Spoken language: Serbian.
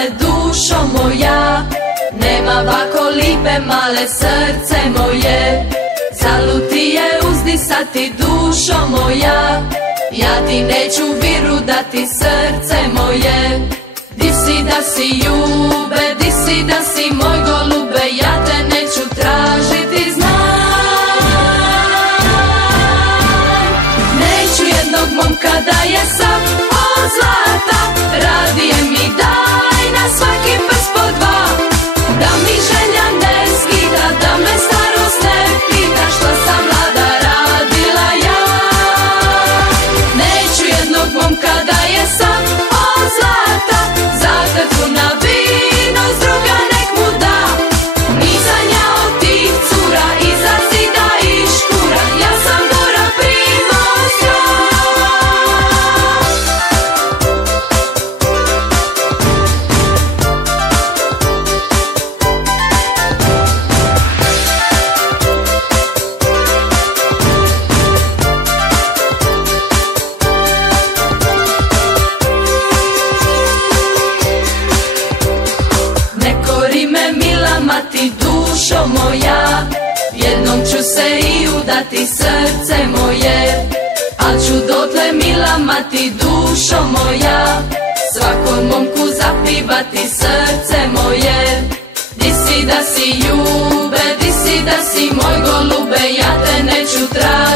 male, dušo moja, nema ovako lipe male, srce moje. Zalud ti je uzdisati, dušo moja, ja ti neću viru dati, srce moje. Di si da si ljube, di si da si moj golube, ja te neću tražiti, znaj. Neću jednog momka da je sav od zlata, radije mi daj na svaki prst po dva, da mi želja ne skida, da me starost ne pita, šta sam mlada radila ja. Neću jednog momka da je sav od zlata, za krku na vino s druga nek mu da, nizanja od tih cura, iza zida i škura, ja sam Bora Primorska. Mati, dušo moja, jednom ću se i udati, srce moje. Al ću dotle mila mati, dušo moja, svakom momku zapivati, srce moje. Di si da si ljube, di si da si moj golube, ja te neću tražiti.